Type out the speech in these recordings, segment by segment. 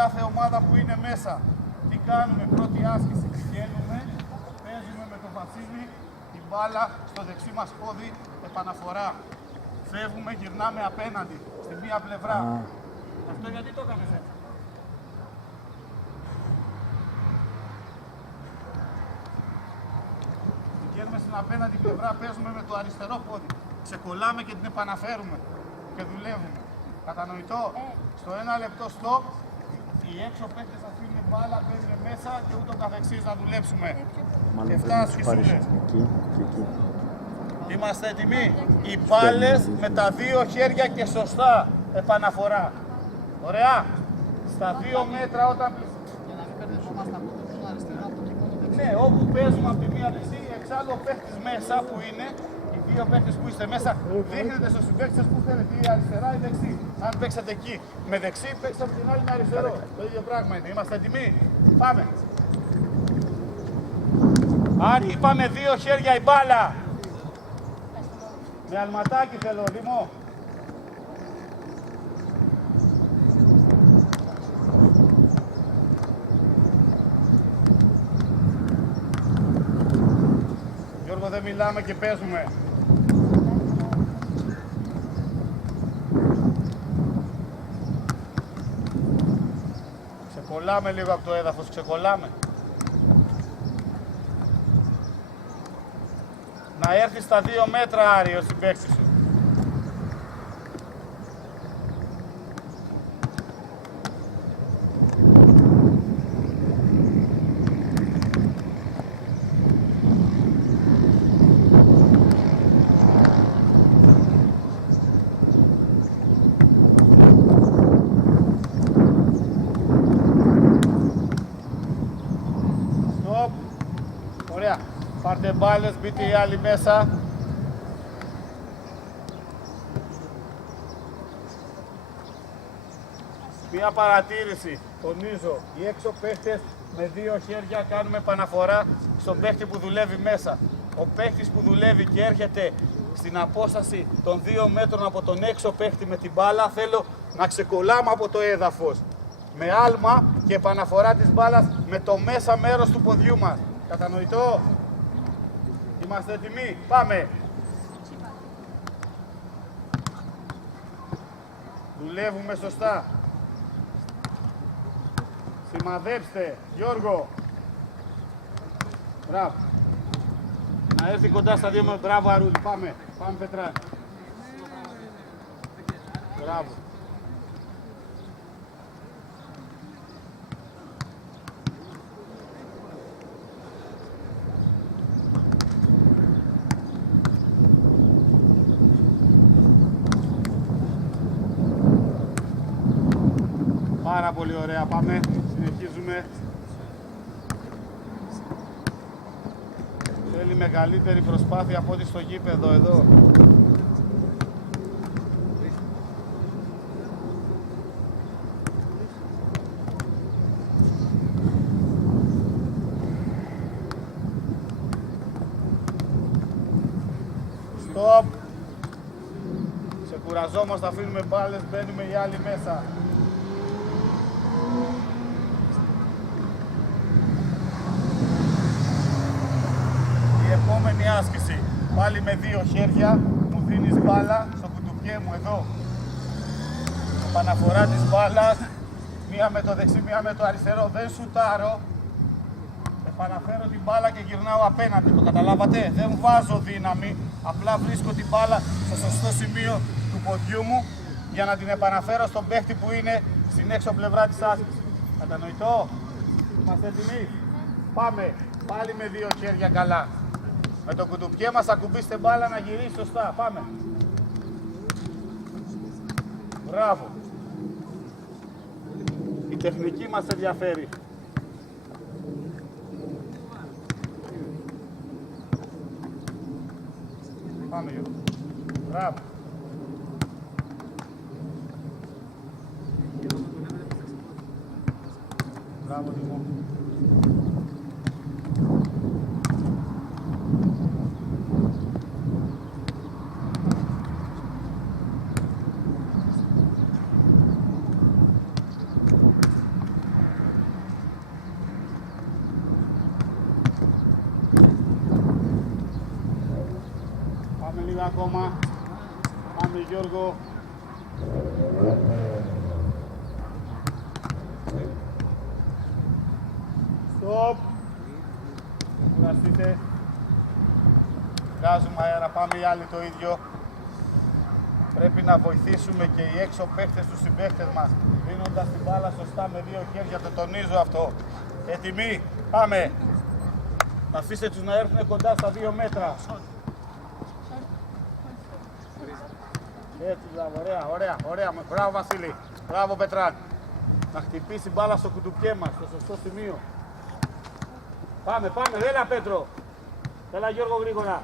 κάθε ομάδα που είναι μέσα. Τι κάνουμε, πρώτη άσκηση, πηγαίνουμε, παίζουμε με το φατσίνι, την μπάλα στο δεξί μας πόδι, επαναφορά. Φεύγουμε, γυρνάμε απέναντι, στη μία πλευρά. Αυτό γιατί το έκανες έτσι? Πηγαίνουμε στην απέναντι πλευρά, παίζουμε με το αριστερό πόδι. Ξεκολλάμε και την επαναφέρουμε και δουλεύουμε. Κατανοητό? Στο 1 λεπτό stop, οι έξω παίκτες θα αφήνουν μπάλα, μπαίνουν μέσα και ούτω καθεξής να δουλέψουμε. Και 7 σχισούλες. Είμαστε έτοιμοι? Οι μπάλες με τα 2 χέρια και σωστά επαναφορά. Ωραία. Στα 2 μέτρα όταν... Για να μην μπερδευόμαστε από το πιο αριστερό, από το κείμενο δεξί. Ναι, όπου παίζουμε από τη μία δεξί, εξάλλου ο παίκτης μέσα που είναι, οι δύο παίκτες που είστε μέσα, δείχνετε στους συμπαίκτες που θέλετε, ή αριστερά ή δεξί. Αν παίξετε εκεί με δεξί, παίξτε από την άλλη με αριστερό. Το ίδιο πράγμα είναι. Είμαστε έτοιμοι? Πάμε. Άρη, είπαμε 2 χέρια η μπάλα. Με αλματάκι θέλω, Δήμο. Γιώργο, δεν μιλάμε και παίζουμε. Ξεκολλάμε λίγο από το έδαφος, ξεκολλάμε. Να έρθει στα 2 μέτρα, Άρη, ο συμπαίκτης σου. Στοπ. Ωραία. Πάρτε μπάλες, μπείτε οι άλλοι μέσα. Μία παρατήρηση, τονίζω, οι έξω παίχτες με 2 χέρια κάνουμε επαναφορά στον παίχτη που δουλεύει μέσα. Ο παίχτης που δουλεύει και έρχεται στην απόσταση των 2 μέτρων από τον έξω παίχτη με την μπάλα, θέλω να ξεκολλάμε από το έδαφος. Με άλμα και επαναφορά της μπάλας με το μέσα μέρος του ποδιού μας. Κατανοητό? Είμαστε έτοιμοι? Πάμε! Δουλεύουμε σωστά. Σημαδέψτε, Γιώργο. Μπράβο. Να έρθει κοντά στα 2 μέτρα. Μπράβο, Αρούλη. Πάμε. Πάμε, Πετρά. Μπράβο. Πάρα πολύ ωραία, πάμε, συνεχίζουμε. Θέλει μεγαλύτερη προσπάθεια από ό,τι στο γήπεδο εδώ. Στοπ. Ξεκουραζόμαστε, αφήνουμε μπάλες, μπαίνουμε οι άλλοι μέσα. Επόμενη άσκηση, πάλι με 2 χέρια, μου δίνεις μπάλα στο κουτουμπιέ μου εδώ. Επαναφορά της μπάλας, μία με το δεξί, μία με το αριστερό, δεν σουτάρω. Επαναφέρω την μπάλα και γυρνάω απέναντι, το καταλάβατε? Δεν βάζω δύναμη, απλά βρίσκω την μπάλα στο σωστό σημείο του ποδιού μου για να την επαναφέρω στον παίχτη που είναι στην έξω πλευρά της άσκησης. Κατανοητό? Είμαστε έτοιμοι? Πάμε, πάλι με 2 χέρια καλά. Με το κουτουπιέ μας ακουμπήστε μπάλα να γυρίσει σωστά. Πάμε. Μπράβο. Η τεχνική μας ενδιαφέρει. Πάμε, Γιώργο. Μπράβο. Μπράβο, Δημό. ακόμα. Πάμε Γιώργο. Στοπ. Κουραστείτε. Βγάζουμε αέρα, πάμε οι άλλοι το ίδιο. Πρέπει να βοηθήσουμε και οι έξω παίχτες τους συμπαίχτες μας, δίνοντας την μπάλα σωστά με δύο χέρια, το τονίζω αυτό. Έτοιμοι, πάμε. Να αφήστε τους να έρθουν κοντά στα 2 μέτρα. Έτσι, μπράβο, ωραία. Μπράβο Βασίλη, μπράβο Πετράν. Να χτυπήσει μπάλα στο κουτουπιέ μας, στο σωστό σημείο. Πάμε, έλα Πέτρο. Έλα Γιώργο γρήγορα.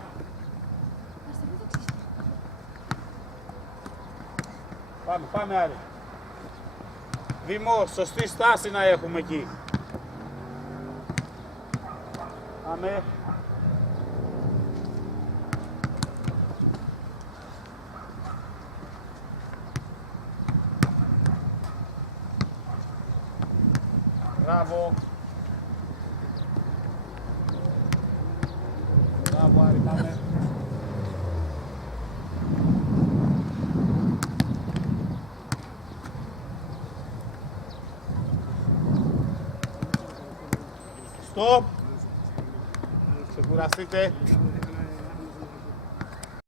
Πάμε Άρη. Δήμο, σωστή στάση να έχουμε εκεί. Πάμε. Μπράβο. Μπράβο Άρη, πάμε. Στοπ. Ξεκουραστείτε.